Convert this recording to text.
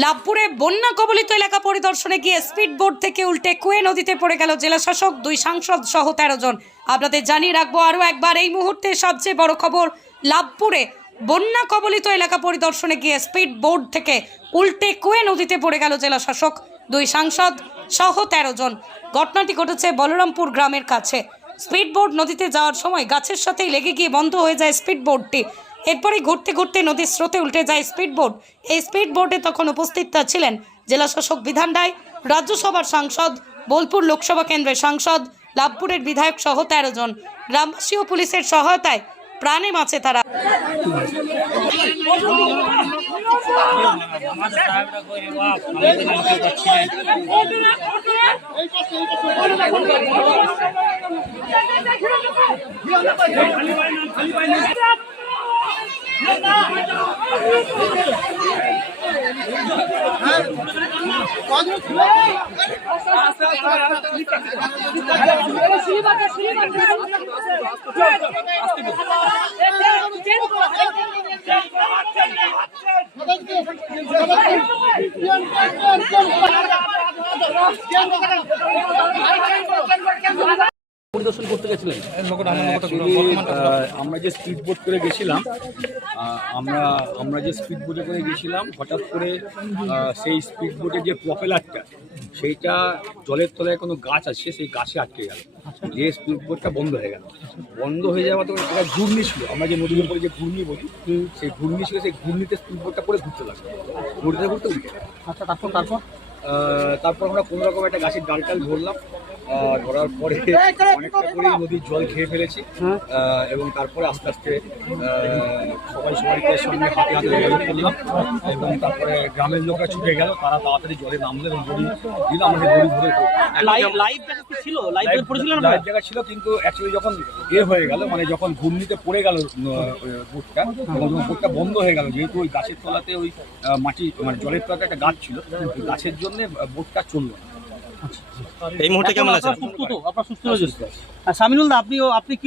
লাভপুরে বন্যা কবলিত এলাকা পরিদর্শনে গিয়ে স্পিড বোট থেকে উল্টে কুয়ে নদীতে পড়ে গেল জেলা শাসক, 2 সাংসদ সহ 13 জন। আপনাদের জানিয়ে রাখবো আরও একবার এই মুহূর্তে সবচেয়ে বড় খবর, লাভপুরে বন্যা কবলিত এলাকা পরিদর্শনে গিয়ে স্পিড বোট থেকে উল্টে কুয়ে নদীতে পড়ে গেল জেলা শাসক, 2 সাংসদ সহ 13 জন। ঘটনাটি ঘটেছে বলরামপুর গ্রামের কাছে। স্পিড বোট নদীতে যাওয়ার সময় গাছের সাথেই লেগে গিয়ে বন্ধ হয়ে যায় স্পিড বোটটি। এরপরে ঘুরতে ঘুরতে নদীর স্রোতে উল্টে যায় স্পিড বোট। এই স্পিড বোটে তখন উপস্থিত ছিলেন জেলা শাসক বিধান রায়, রাজ্যসভার সাংসদ, বোলপুর লোকসভা কেন্দ্রের সাংসদ, লাভপুরের বিধায়ক সহ 13 জন। গ্রামবাসী ও পুলিশের সহায়তায় প্রাণে বাঁচে তারা। পরিদর্শন করতে গেছিলেন? আমরা যে স্পিড বোট করে গেছিলাম, আমরা যে স্পিড বোটে করে গেছিলাম, হঠাৎ করে সেই স্পিড বোটের যে প্রপেলারটা, সেইটা জলের তলায় কোনো গাছ আছে, সেই গাছে আটকে গেল, যে স্পিড বোটটা বন্ধ হয়ে গেল। বন্ধ হয়ে যাওয়া তো একটা ঘূর্ণি ছিল, আমরা যে নদীর উপরে যে ঘূর্ণি বলি, সেই ঘূর্ণি ছিল, সেই ঘূর্ণিতে স্পিড বোটটা করে ঘুরতে লাগলো, ঘুরতে ঘুরতে উঠে। আচ্ছা, তারপর আমরা কোনো রকম একটা গাছের ডাল ধরলাম, ধরার পরে অনেকটা করেই নদীর জল খেয়ে ফেলেছি, এবং তারপরে আস্তে আস্তে সবাইকে সঙ্গে হাতে হাতে বেরিয়ে ফেললাম, এবং তারপরে গ্রামের লোকরা ছুটে গেল, তারা তাড়াতাড়ি জলে নামলো এবং দড়ি দিল, আমাদের দড়ি ধরে লাইভ জায়গা ছিল, কিন্তু অ্যাকচুয়ালি যখন হয়ে গেল, মানে যখন ঘূর্ণিতে পড়ে গেল বোটটা, বোটটা বন্ধ হয়ে গেল, যেহেতু ওই গাছের তলাতে ওই মাটি মানে জলের তলাতে একটা গাছ ছিল, ওই গাছের জন্য বোটটা চললো না। এই মুহূর্তে কেমন আছেন? সুস্থ তো? আপনার সুস্থ হয়েছে? সামিনুল দা, আপনি কি